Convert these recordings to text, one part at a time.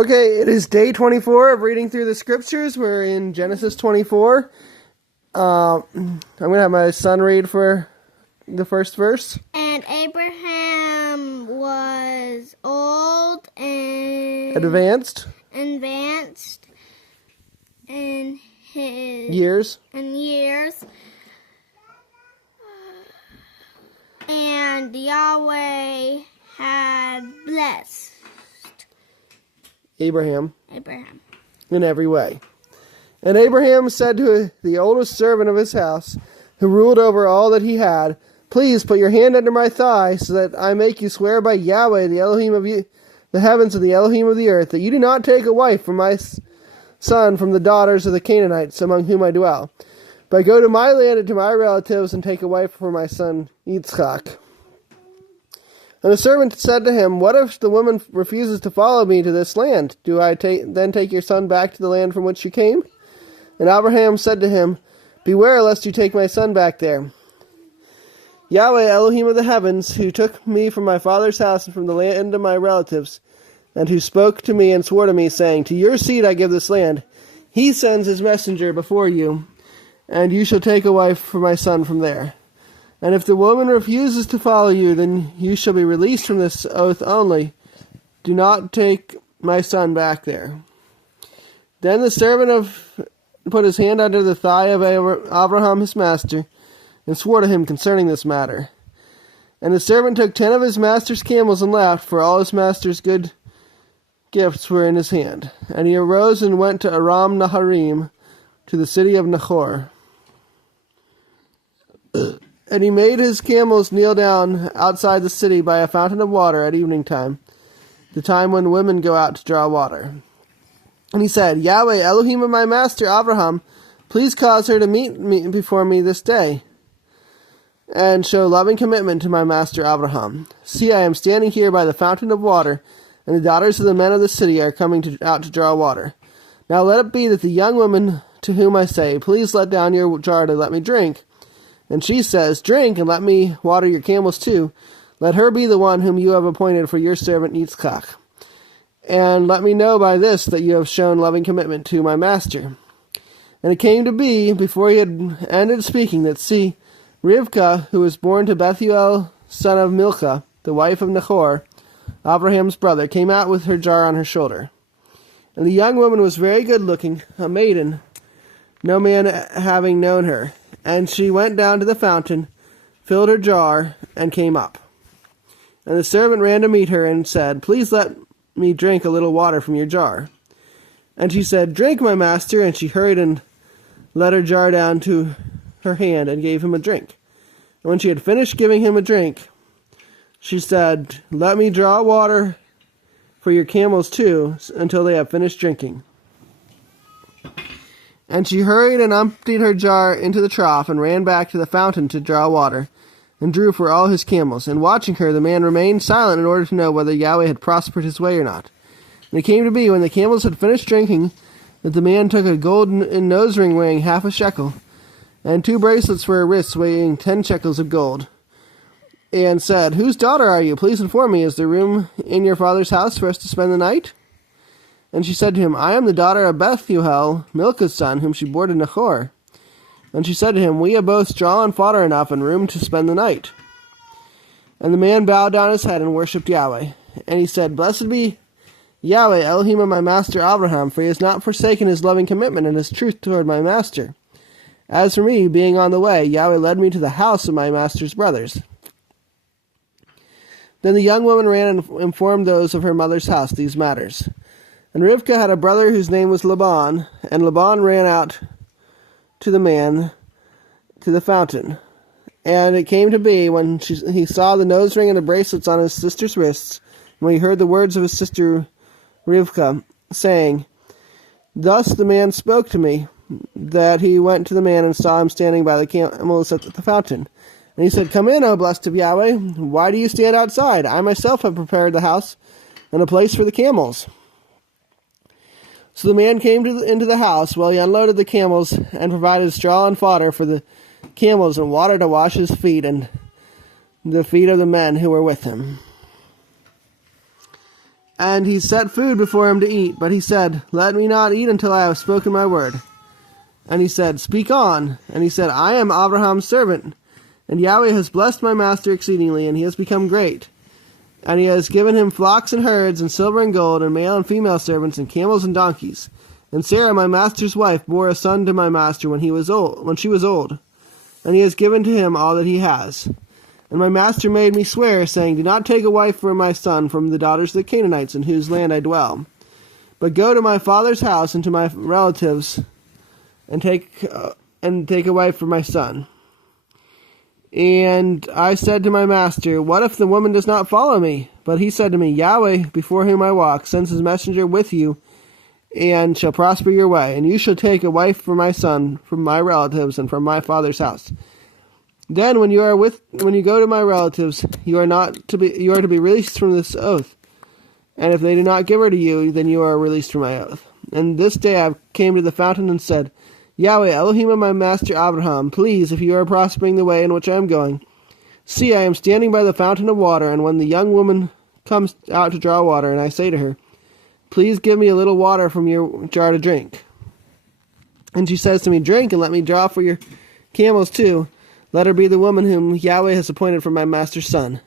Okay, it is day 24 of reading through the scriptures. We're in Genesis 24. I'm going to have my son read for the first verse. And Abraham was old and Advanced in his years. And Yahweh had blessed Abraham in every way. And Abraham said to the oldest servant of his house, who ruled over all that he had, "Please put your hand under my thigh, so that I make you swear by Yahweh, the Elohim of the heavens and the Elohim of the earth, that you do not take a wife for my son from the daughters of the Canaanites among whom I dwell. But go to my land and to my relatives and take a wife for my son Yitzchak." And the servant said to him, "What if the woman refuses to follow me to this land? Do I then take your son back to the land from which you came?" And Abraham said to him, "Beware lest you take my son back there. Yahweh, Elohim of the heavens, who took me from my father's house and from the land of my relatives, and who spoke to me and swore to me, saying, 'To your seed I give this land,' he sends his messenger before you, and you shall take a wife for my son from there. And if the woman refuses to follow you, then you shall be released from this oath only. Do not take my son back there." Then the servant put his hand under the thigh of Abraham his master, and swore to him concerning this matter. And the servant took 10 of his master's camels and left, for all his master's good gifts were in his hand. And he arose and went to Aram Naharim, to the city of Nahor. And he made his camels kneel down outside the city by a fountain of water at evening time, the time when women go out to draw water. And he said, "Yahweh, Elohim of my master Abraham, please cause her to meet me before me this day, and show loving commitment to my master Abraham. See, I am standing here by the fountain of water, and the daughters of the men of the city are coming out to draw water. Now let it be that the young woman to whom I say, 'Please let down your jar to let me drink,' and she says, 'Drink, and let me water your camels too,' let her be the one whom you have appointed for your servant Yitzchak. And let me know by this that you have shown loving commitment to my master." And it came to be, before he had ended speaking, that see, Rivkah, who was born to Bethuel, son of Milcah, the wife of Nahor, Abraham's brother, came out with her jar on her shoulder. And the young woman was very good-looking, a maiden, no man having known her. And she went down to the fountain, filled her jar, and came up. And the servant ran to meet her and said, "Please let me drink a little water from your jar." And she said, "Drink, my master." And she hurried and let her jar down to her hand and gave him a drink. And when she had finished giving him a drink, she said, "Let me draw water for your camels too, until they have finished drinking." And she hurried and emptied her jar into the trough and ran back to the fountain to draw water, and drew for all his camels. And watching her, the man remained silent in order to know whether Yahweh had prospered his way or not. And it came to be, when the camels had finished drinking, that the man took a golden nose ring weighing 1/2 shekel, and 2 bracelets for her wrists weighing 10 shekels of gold, and said, "Whose daughter are you? Please inform me. Is there room in your father's house for us to spend the night?" And she said to him, "I am the daughter of Bethuel, Milcah's son, whom she bore to Nahor." And she said to him, "We have both straw and fodder enough, and room to spend the night." And the man bowed down his head and worshipped Yahweh. And he said, "Blessed be Yahweh, Elohim of my master Abraham, for he has not forsaken his loving commitment and his truth toward my master. As for me, being on the way, Yahweh led me to the house of my master's brothers." Then the young woman ran and informed those of her mother's house these matters. And Rivkah had a brother whose name was Laban, and Laban ran out to the man to the fountain. And it came to be, when he saw the nose ring and the bracelets on his sister's wrists, when he heard the words of his sister Rivkah, saying, "Thus the man spoke to me," that he went to the man and saw him standing by the camels at the fountain. And he said, "Come in, O blessed of Yahweh. Why do you stand outside? I myself have prepared the house and a place for the camels." So the man came into the house while he unloaded the camels and provided straw and fodder for the camels and water to wash his feet and the feet of the men who were with him. And he set food before him to eat. But he said, let me not eat until I have spoken my word. And he said, speak on. And he said, I am Abraham's servant. And Yahweh has blessed my master exceedingly, and he has become great. And he has given him flocks and herds, and silver and gold, and male and female servants, and camels and donkeys. And Sarah, my master's wife, bore a son to my master when she was old. And he has given to him all that he has. And my master made me swear, saying, do not take a wife for my son from the daughters of the Canaanites, in whose land I dwell. But go to my father's house and to my relatives, and take a wife for my son. And I said to my master, what if the woman does not follow me? But he said to me, Yahweh, before whom I walk, sends his messenger with you, and shall prosper your way. And you shall take a wife for my son from my relatives and from my father's house. Then when you go to my relatives, you are to be released from this oath. And if they do not give her to you, then you are released from my oath. And this day I came to the fountain and said, Yahweh, Elohim of my master Abraham, please, if you are prospering the way in which I am going, see, I am standing by the fountain of water, and when the young woman comes out to draw water, and I say to her, please give me a little water from your jar to drink. And she says to me, drink, and let me draw for your camels too. Let her be the woman whom Yahweh has appointed for my master's son.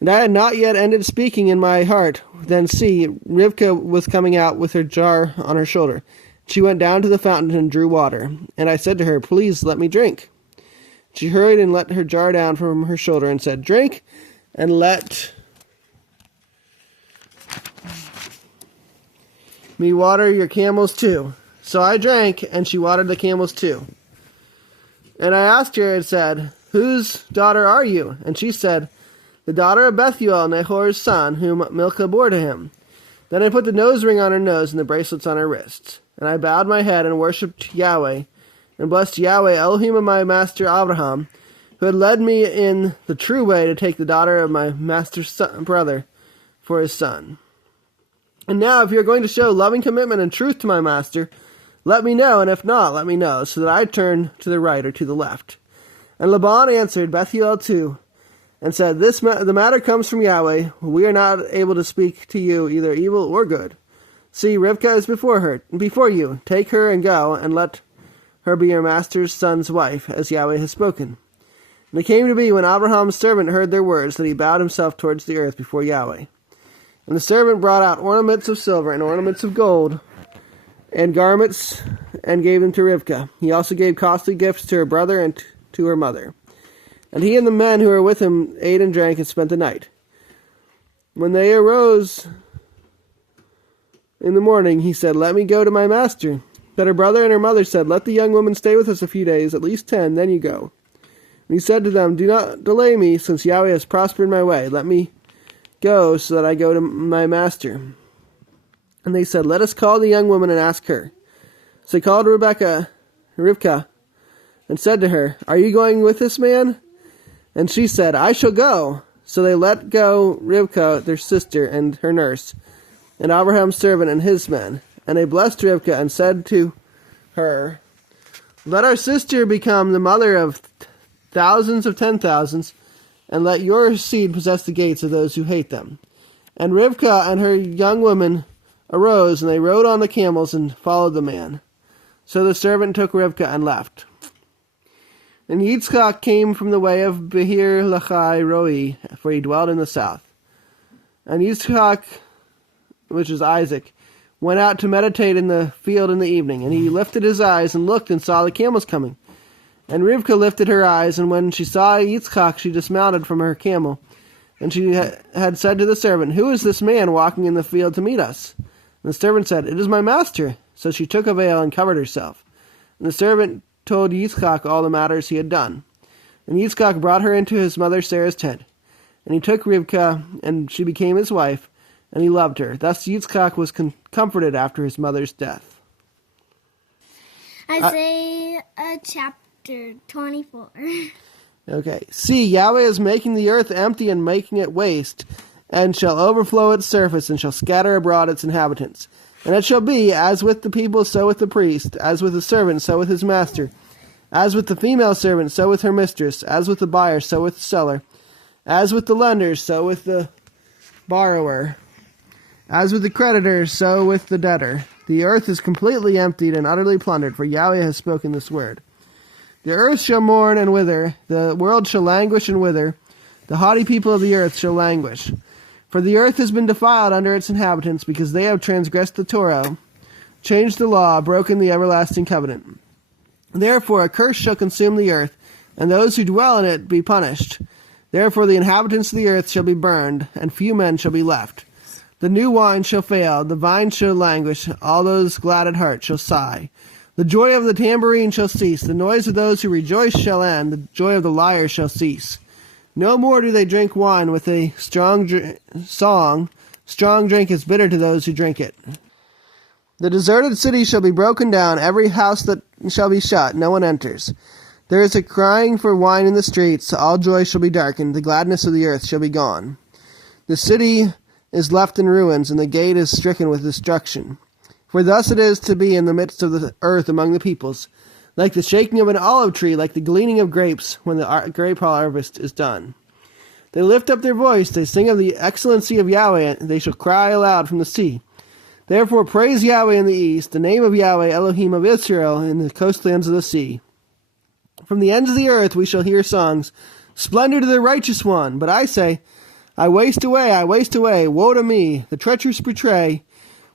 And I had not yet ended speaking in my heart. Then see, Rivkah was coming out with her jar on her shoulder. She went down to the fountain and drew water. And I said to her, please let me drink. She hurried and let her jar down from her shoulder and said, drink, and let me water your camels too. So I drank, and she watered the camels too. And I asked her and said, whose daughter are you? And she said, the daughter of Bethuel, Nahor's son, whom Milcah bore to him. Then I put the nose ring on her nose and the bracelets on her wrists. And I bowed my head and worshipped Yahweh, and blessed Yahweh, Elohim of my master Abraham, who had led me in the true way to take the daughter of my master's brother for his son. And now, if you are going to show loving commitment and truth to my master, let me know, and if not, let me know, so that I turn to the right or to the left. And Laban answered Bethuel too, and said, the matter comes from Yahweh. We are not able to speak to you either evil or good. See, Rivkah is before you. Take her and go, and let her be your master's son's wife, as Yahweh has spoken. And it came to be, when Abraham's servant heard their words, that he bowed himself towards the earth before Yahweh. And the servant brought out ornaments of silver and ornaments of gold, and garments, and gave them to Rivkah. He also gave costly gifts to her brother and to her mother. And he and the men who were with him ate and drank and spent the night. When they arose in the morning, he said, let me go to my master. But her brother and her mother said, let the young woman stay with us a few days, at least 10, then you go. And he said to them, do not delay me, since Yahweh has prospered my way. Let me go, so that I go to my master. And they said, let us call the young woman and ask her. So they called Rivkah, and said to her, are you going with this man? And she said, I shall go. So they let go Rivkah, their sister, and her nurse, and Abraham's servant and his men. And they blessed Rivkah and said to her, let our sister become the mother of thousands of 10,000s, and let your seed possess the gates of those who hate them. And Rivkah and her young women arose, and they rode on the camels and followed the man. So the servant took Rivkah and left. And Yitzchak came from the way of Behir Lachai Roi, for he dwelt in the south. And Yitzchak, which is Isaac, went out to meditate in the field in the evening. And he lifted his eyes and looked and saw the camels coming. And Rivkah lifted her eyes, and when she saw Yitzchak, she dismounted from her camel. And she had said to the servant, who is this man walking in the field to meet us? And the servant said, it is my master. So she took a veil and covered herself. And the servant told Yitzchak all the matters he had done. And Yitzchak brought her into his mother Sarah's tent. And he took Rivkah, and she became his wife, and he loved her. Thus Yitzchak was comforted after his mother's death. Isaiah chapter 24. Okay. See, Yahweh is making the earth empty and making it waste, and shall overflow its surface, and shall scatter abroad its inhabitants. And it shall be, as with the people, so with the priest, as with the servant, so with his master, as with the female servant, so with her mistress, as with the buyer, so with the seller, as with the lender, so with the borrower. As with the creditor, so with the debtor. The earth is completely emptied and utterly plundered, for Yahweh has spoken this word. The earth shall mourn and wither, the world shall languish and wither, the haughty people of the earth shall languish. For the earth has been defiled under its inhabitants, because they have transgressed the Torah, changed the law, broken the everlasting covenant. Therefore a curse shall consume the earth, and those who dwell in it be punished. Therefore the inhabitants of the earth shall be burned, and few men shall be left. The new wine shall fail, the vine shall languish, all those glad at heart shall sigh. The joy of the tambourine shall cease, the noise of those who rejoice shall end, the joy of the lyre shall cease. No more do they drink wine with a strong song. Strong drink is bitter to those who drink it. The deserted city shall be broken down, every house that shall be shut, no one enters. There is a crying for wine in the streets, all joy shall be darkened, the gladness of the earth shall be gone. The city is left in ruins, and the gate is stricken with destruction. For thus it is to be in the midst of the earth among the peoples, like the shaking of an olive tree, like the gleaning of grapes when the grape harvest is done. They lift up their voice, they sing of the excellency of Yahweh, and they shall cry aloud from the sea. Therefore praise Yahweh in the east, the name of Yahweh Elohim of Israel in the coastlands of the sea. From the ends of the earth we shall hear songs, splendor to the righteous one. But I say, I waste away, woe to me, the treacherous betray,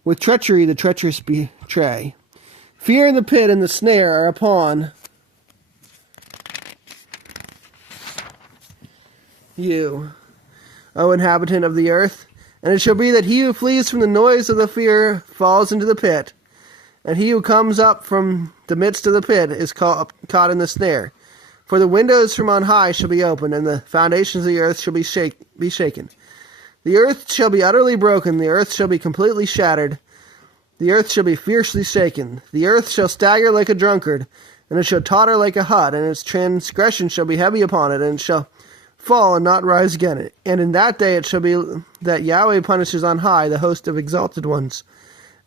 with treachery the treacherous betray. Fear and the pit and the snare are upon you, O inhabitant of the earth. And it shall be that he who flees from the noise of the fear falls into the pit, and he who comes up from the midst of the pit is caught in the snare. For the windows from on high shall be opened, and the foundations of the earth shall be shaken. The earth shall be utterly broken, the earth shall be completely shattered, the earth shall be fiercely shaken. The earth shall stagger like a drunkard, and it shall totter like a hut, and its transgression shall be heavy upon it, and it shall fall and not rise again. And in that day it shall be that Yahweh punishes on high the host of exalted ones,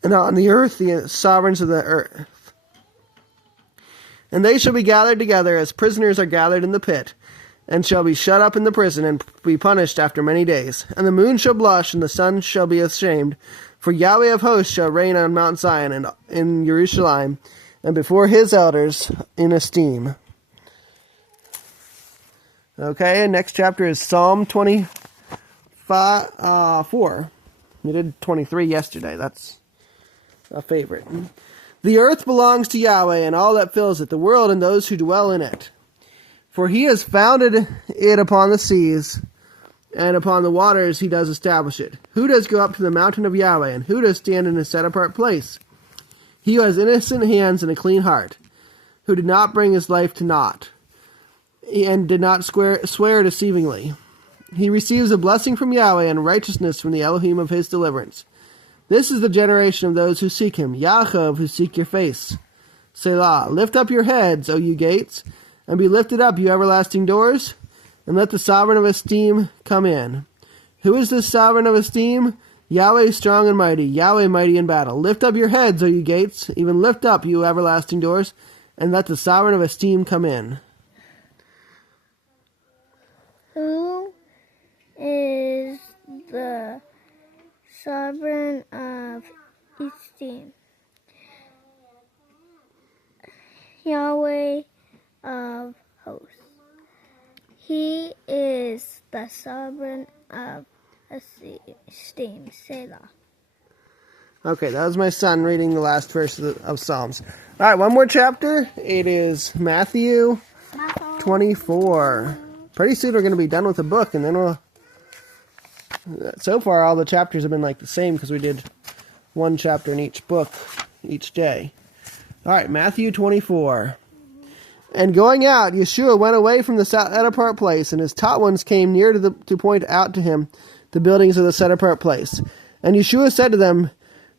and on the earth the sovereigns of the earth. And they shall be gathered together as prisoners are gathered in the pit, and shall be shut up in the prison, and be punished after many days. And the moon shall blush, and the sun shall be ashamed, for Yahweh of hosts shall reign on Mount Zion and in Jerusalem, and before his elders in esteem. Okay, next chapter is Psalm 4. We did 23 yesterday. That's a favorite. The earth belongs to Yahweh and all that fills it, the world and those who dwell in it. For he has founded it upon the seas, and upon the waters he does establish it. Who does go up to the mountain of Yahweh, and who does stand in a set-apart place? He who has innocent hands and a clean heart, who did not bring his life to naught, and did not swear deceivingly. He receives a blessing from Yahweh and righteousness from the Elohim of his deliverance. This is the generation of those who seek him, Yaakov, who seek your face. Selah. Lift up your heads, O you gates, and be lifted up, you everlasting doors, and let the sovereign of esteem come in. Who is this sovereign of esteem? Yahweh strong and mighty, Yahweh mighty in battle. Lift up your heads, O you gates, even lift up, you everlasting doors, and let the sovereign of esteem come in. Who is the sovereign of esteem? Yahweh of hosts. He is the sovereign of esteem. Selah. Okay, that was my son reading the last verse of Psalms. All right, one more chapter. It is Matthew 24. Pretty soon we're going to be done with the book, and then we'll... So far, all the chapters have been like the same because we did one chapter in each book each day. All right, Matthew 24. And going out, Yeshua went away from the set-apart place, and his taught ones came near to point out to him the buildings of the set-apart place. And Yeshua said to them,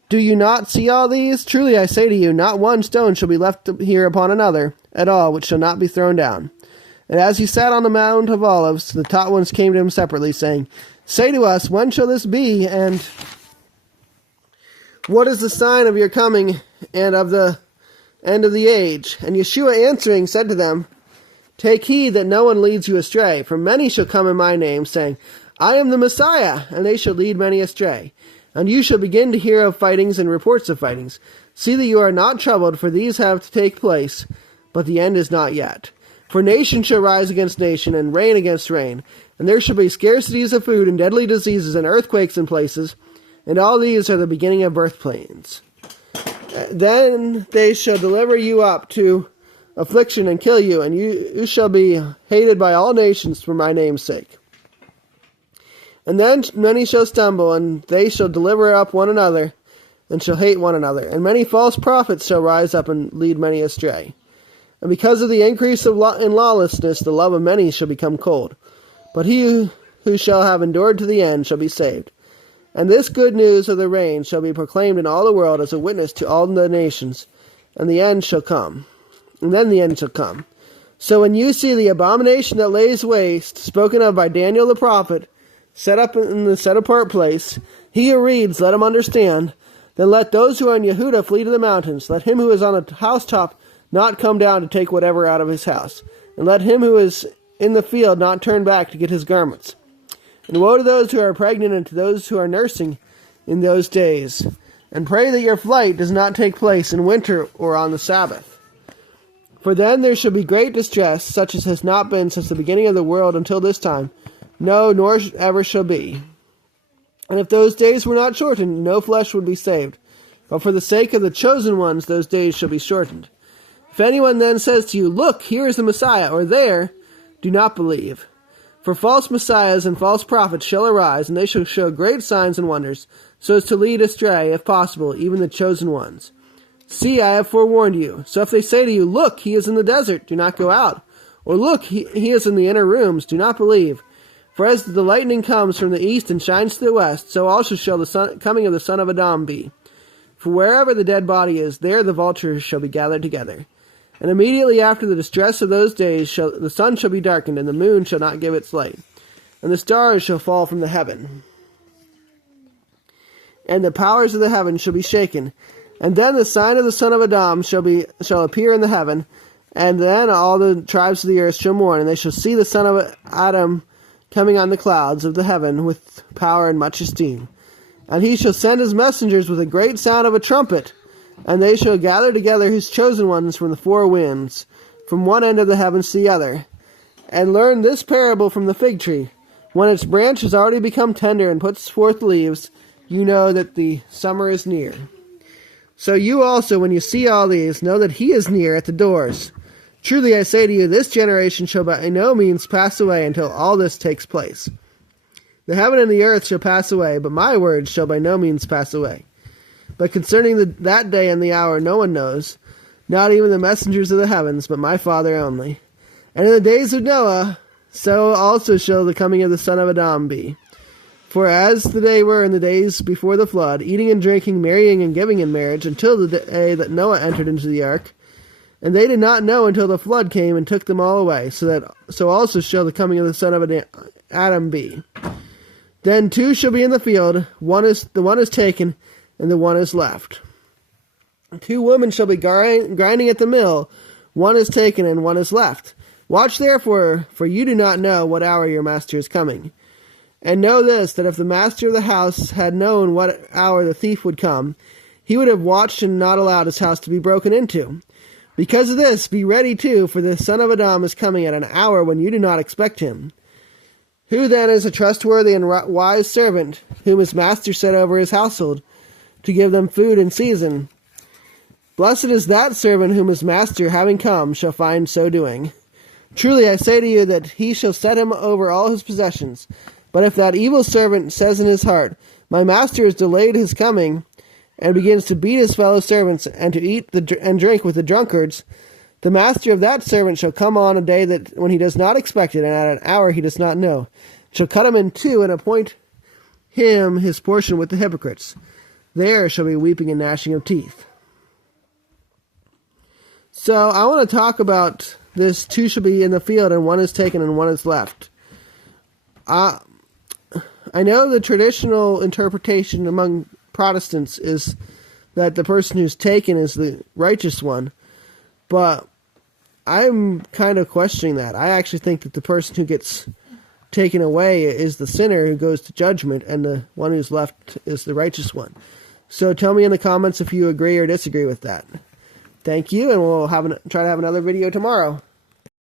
Do you not see all these? Truly I say to you, not one stone shall be left here upon another at all, which shall not be thrown down. And as he sat on the Mount of Olives, the taught ones came to him separately, saying, Say to us, when shall this be, and what is the sign of your coming and of the end of the age? And Yeshua answering said to them, Take heed that no one leads you astray, for many shall come in my name, saying, I am the Messiah, and they shall lead many astray. And you shall begin to hear of fightings and reports of fightings. See that you are not troubled, for these have to take place, but the end is not yet. For nation shall rise against nation, and reign against reign, and there shall be scarcities of food, and deadly diseases, and earthquakes in places, and all these are the beginning of birth pains. Then they shall deliver you up to affliction and kill you, and you shall be hated by all nations for my name's sake. And then many shall stumble, and they shall deliver up one another, and shall hate one another. And many false prophets shall rise up and lead many astray. And because of the increase in lawlessness, the love of many shall become cold. But he who shall have endured to the end shall be saved. And this good news of the reign shall be proclaimed in all the world as a witness to all the nations, and the end shall come. And then the end shall come. So when you see the abomination that lays waste, spoken of by Daniel the prophet, set up in the set-apart place, he who reads, let him understand. Then let those who are in Yehuda flee to the mountains. Let him who is on a housetop not come down to take whatever out of his house. And let him who is in the field not turn back to get his garments. And woe to those who are pregnant and to those who are nursing in those days. And pray that your flight does not take place in winter or on the Sabbath. For then there shall be great distress, such as has not been since the beginning of the world until this time. No, nor ever shall be. And if those days were not shortened, no flesh would be saved. But for the sake of the chosen ones, those days shall be shortened. If anyone then says to you, look, here is the Messiah, or there, do not believe. For false messiahs and false prophets shall arise, and they shall show great signs and wonders, so as to lead astray, if possible, even the chosen ones. See, I have forewarned you. So if they say to you, look, he is in the desert, do not go out. Or look, he is in the inner rooms, do not believe. For as the lightning comes from the east and shines to the west, so also shall the coming of the Son of Adam be. For wherever the dead body is, there the vultures shall be gathered together. And immediately after the distress of those days, the sun shall be darkened, and the moon shall not give its light, and the stars shall fall from the heaven, and the powers of the heaven shall be shaken. And then the sign of the Son of Adam shall appear in the heaven, and then all the tribes of the earth shall mourn, and they shall see the Son of Adam coming on the clouds of the heaven with power and much esteem. And he shall send his messengers with a great sound of a trumpet, and they shall gather together his chosen ones from the four winds, from one end of the heavens to the other. And learn this parable from the fig tree. When its branch has already become tender and puts forth leaves, you know that the summer is near. So you also, when you see all these, know that he is near at the doors. Truly I say to you, this generation shall by no means pass away until all this takes place. The heaven and the earth shall pass away, but my words shall by no means pass away. But concerning that day and the hour no one knows, not even the messengers of the heavens, but my Father only. And in the days of Noah, so also shall the coming of the Son of Adam be. For as the day were in the days before the flood, eating and drinking, marrying and giving in marriage, until the day that Noah entered into the ark, and they did not know until the flood came and took them all away, so also shall the coming of the Son of Adam be. Then two shall be in the field, the one is taken, and the one is left. 2 women shall be grinding at the mill, one is taken, and one is left. Watch therefore, for you do not know what hour your master is coming. And know this, that if the master of the house had known what hour the thief would come, he would have watched and not allowed his house to be broken into. Because of this, be ready too, for the Son of Adam is coming at an hour when you do not expect him. Who then is a trustworthy and wise servant, whom his master set over his household, to give them food in season? Blessed is that servant whom his master, having come, shall find so doing. Truly I say to you that he shall set him over all his possessions. But if that evil servant says in his heart, my master has delayed his coming, and begins to beat his fellow servants, and to eat and drink with the drunkards, the master of that servant shall come on a day that when he does not expect it, and at an hour he does not know, shall cut him in two, and appoint him his portion with the hypocrites. There shall be weeping and gnashing of teeth. So I want to talk about this: 2 shall be in the field, and 1 is taken, and 1 is left. I know the traditional interpretation among Protestants is that the person who's taken is the righteous one, but I'm kind of questioning that. I actually think that the person who gets taken away is the sinner who goes to judgment, and the one who's left is the righteous one. So tell me in the comments if you agree or disagree with that. Thank you, and we'll try to have another video tomorrow.